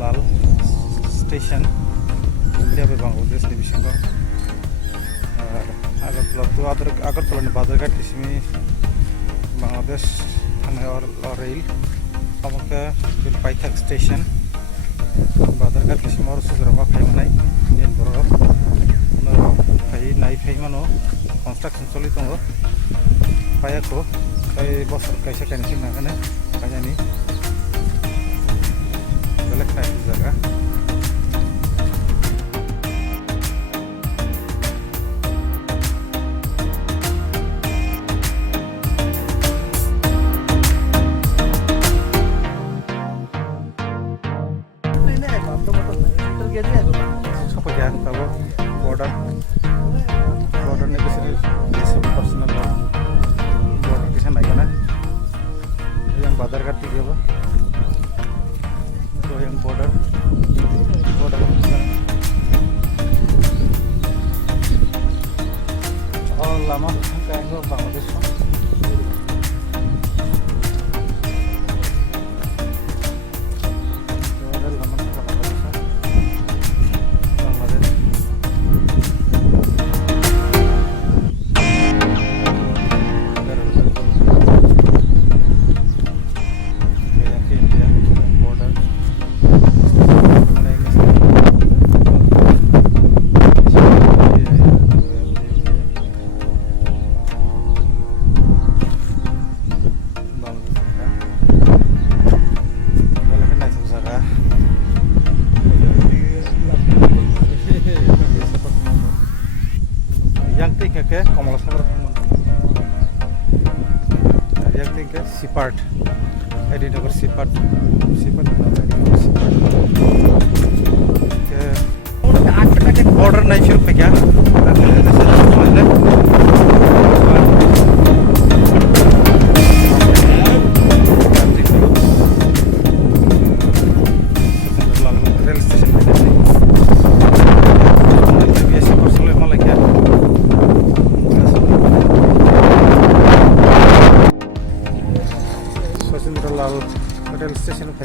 लाल station India Bangladesh नि बिसिङाव आगरतला बाजारघाट किसिमी बांग्लादेश थांनाय rail अमके पाइथाक स्टेशन बाजारघाट किसिम और सुग्रामा फाइमानाय इंडियन बर फाइ नाय फाइमानो कन्स्ट्रक्शन चलि दङ फायाखौ बसर कैसे कैसे नागाने फाइनानि बेलेग नाय जागा border ni bisini personal border kisah naik na yang badarghat tiga ba itu yang border oh lama kayak gua Bangladesh ke Komalasagar yang tinggal Sipart Edinburgh Sipart ke border naik शुरू पे क्या रेल स्टेशन पे Sachindra rail station पे